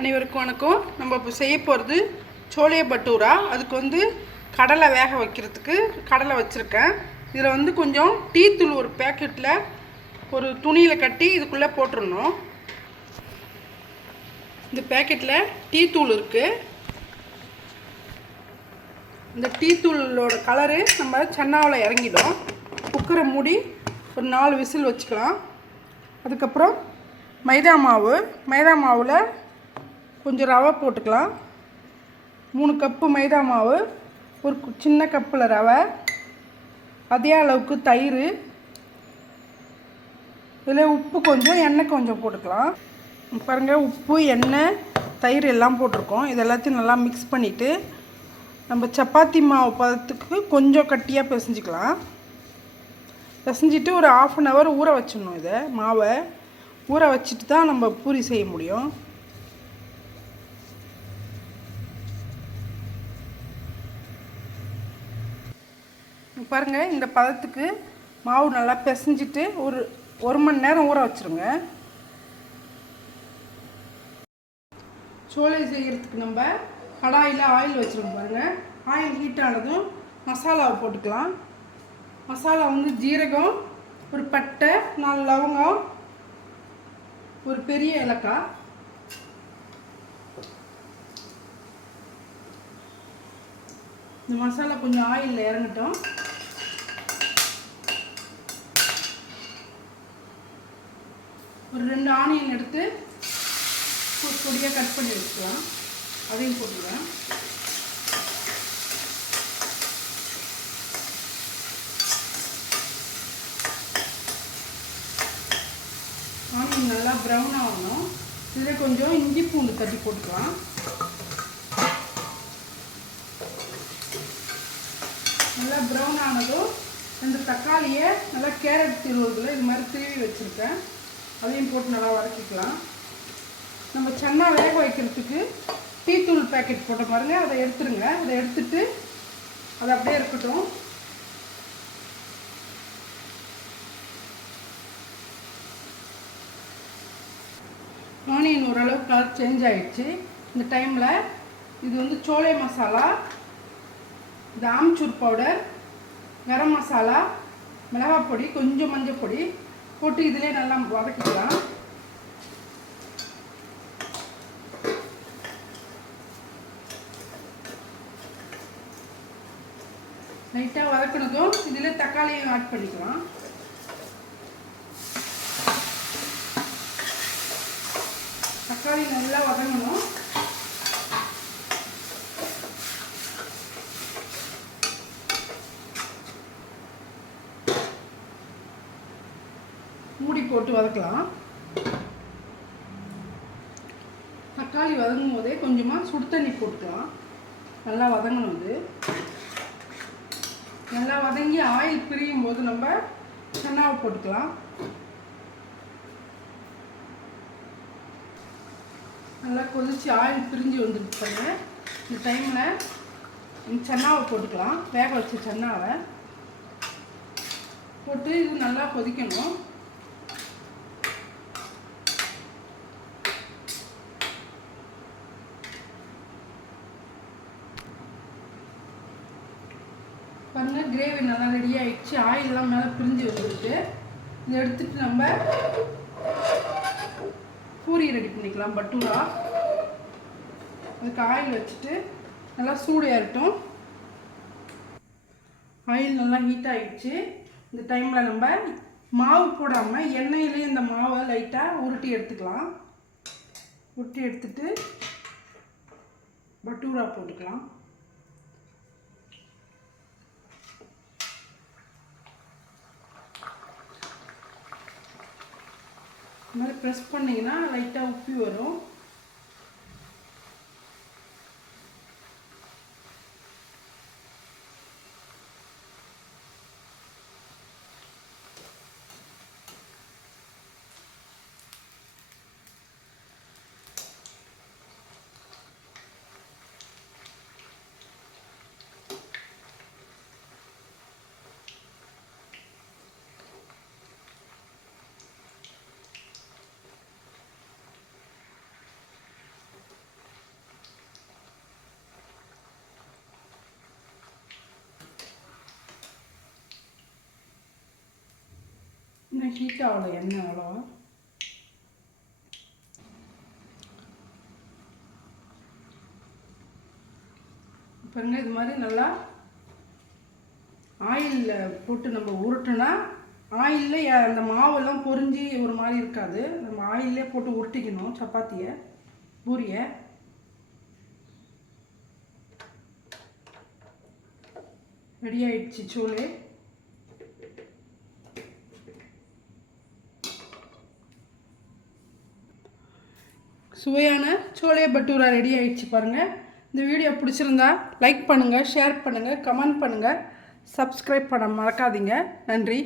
அனைவருக்கும் வணக்கம். நம்ம இப்போ செய்ய போகிறது சோளே பட்டூரா. அதுக்கு வந்து கடலை வேக வைக்கிறதுக்கு கடலை வச்சுருக்கேன். இதில் வந்து கொஞ்சம் டீ தூள் ஒரு பேக்கெட்டில் ஒரு துணியில் கட்டி இதுக்குள்ளே போட்டுடணும். இந்த பேக்கெட்டில் டீ தூள் இருக்குது. இந்த டீ தூளோட கலரு நம்ம சன்னாவில் இறங்கிடும். குக்கரை மூடி ஒரு 4 விசில் வச்சுக்கலாம். அதுக்கப்புறம் மைதா மாவில் கொஞ்சம் ரவை போட்டுக்கலாம். 3 கப்பு மைதா மாவு, ஒரு சின்ன கப்பில் ரவை, அதே அளவுக்கு தயிர், இதில் உப்பு கொஞ்சம், எண்ணெய் கொஞ்சம் போட்டுக்கலாம். பாருங்கள், உப்பு, எண்ணெய், தயிர் எல்லாம் போட்டிருக்கோம். இது எல்லாத்தையும் நல்லா மிக்ஸ் பண்ணிவிட்டு நம்ம சப்பாத்தி மாவு பதத்துக்கு கொஞ்சம் கட்டியாக பிசைஞ்சிக்கலாம். பிசைஞ்சிட்டு ஒரு 1/2 hour ஊற வச்சிடணும். இதை மாவை ஊற வச்சுட்டு தான் நம்ம பூரி செய்ய முடியும். பாருங்கள், இந்த பதத்துக்கு மாவு நல்லா பிசைஞ்சிட்டு ஒரு மணி நேரம் ஊற வச்சுருங்க. சோளை செய்கிறதுக்கு நம்ம கடாயில் ஆயில் வச்சுருங்க. பாருங்கள், ஆயில் ஹீட் ஆனதும் மசாலாவை போட்டுக்கலாம். மசாலா வந்து ஜீரகம், ஒரு பட்டை, 4 லவங்கம், ஒரு பெரிய ஏலக்காய். இந்த மசாலா கொஞ்சம் ஆயிலில் இறங்கட்டும். ஒரு 2 ஆனியன் எடுத்து பொடியாக கட் பண்ணி வச்சுக்கலாம். அதையும் போட்டுக்கலாம். ஆனியன் நல்லா ப்ரௌன் ஆகணும். இதில் கொஞ்சம் இஞ்சி பூண்டு தட்டி போட்டுக்கலாம். நல்லா ப்ரௌன் ஆனதும் இந்த தக்காளியை நல்லா கேரட் திருவுறதுல இது மாதிரி திருவி வச்சுருக்கேன். அதையும் போட்டு நல்லா வதக்கிக்கலாம். நம்ம சன்னா வேக வைக்கிறதுக்கு டீ தூள் பேக்கெட் போட்ட பாருங்க, அதை எடுத்துருங்க. அதை எடுத்துட்டு அது அப்படியே இருக்கட்டும். ஆனியன் ஓரளவு கலர் சேஞ்ச் ஆகிடுச்சு. இந்த டைமில் இது வந்து சோளை மசாலா, இது ஆம்ச்சூர் பவுடர், கரம் மசாலா, மிளகாய் பொடி, கொஞ்சம் மஞ்சள் பொடி போட்டு இதிலே நல்லா வதக்கிக்கலாம். லைட்டாக வதக்கினதும் இதில் தக்காளியும் ஆட் பண்ணிக்கலாம். தக்காளி நல்லா வதங்கணும். மூடி போட்டு வதக்கலாம். தக்காளி வதங்கும் போதே கொஞ்சமாக சுடு தண்ணி போட்டுக்கலாம். நல்லா வதங்கணும். இது நல்லா வதங்கி ஆயில் பிரியும் போது நம்ம சன்னாவை போட்டுக்கலாம். நல்லா கொதிச்சு ஆயில் பிரிஞ்சு வந்துருப்பாங்க. இந்த டைமில் சன்னாவை போட்டுக்கலாம். வேக வச்ச சன்னாவை போட்டு இது நல்லா கொதிக்கணும். பாருங்க, கிரேவி நல்லா ரெடி ஆகிடுச்சு. ஆயிலெலாம் மேலே பிரிஞ்சு வந்துருக்கு. இதை எடுத்துகிட்டு நம்ம பூரி ரெடி பண்ணிக்கலாம். பட்டூரா அதுக்கு ஆயில் வச்சுட்டு நல்லா சூடு ஏறட்டும். ஆயில் நல்லா ஹீட் ஆகிடுச்சு. இந்த டைமில் நம்ம மாவு போடாமல் எண்ணெயிலே இந்த மாவை லைட்டாக உருட்டி எடுத்துக்கலாம். உருட்டி எடுத்துட்டு பட்டூரா போட்டுக்கலாம். இந்த மாதிரி ப்ரெஸ் பண்ணிங்கன்னா லைட்டாக உப்பி வரும். இன்னும் ஹீட் ஆகலை எண்ணெய் அவ்வளோவா. பாருங்க இது மாதிரி நல்லா ஆயிலில் போட்டு நம்ம உருட்டுனா ஆயிலே அந்த மாவெல்லாம் பொரிஞ்சு ஒரு மாதிரி இருக்காது. நம்ம ஆயிலே போட்டு உருட்டிக்கணும் சப்பாத்தியை பூரியை. ரெடி ஆயிடுச்சு சோளே. சுவையான சோளே பட்டூரா ரெடி ஆயிடுச்சு பாருங்கள். இந்த வீடியோ பிடிச்சிருந்தா லைக் பண்ணுங்கள், ஷேர் பண்ணுங்கள், கமெண்ட் பண்ணுங்கள், சப்ஸ்கிரைப் பண்ண மறக்காதீங்க. நன்றி.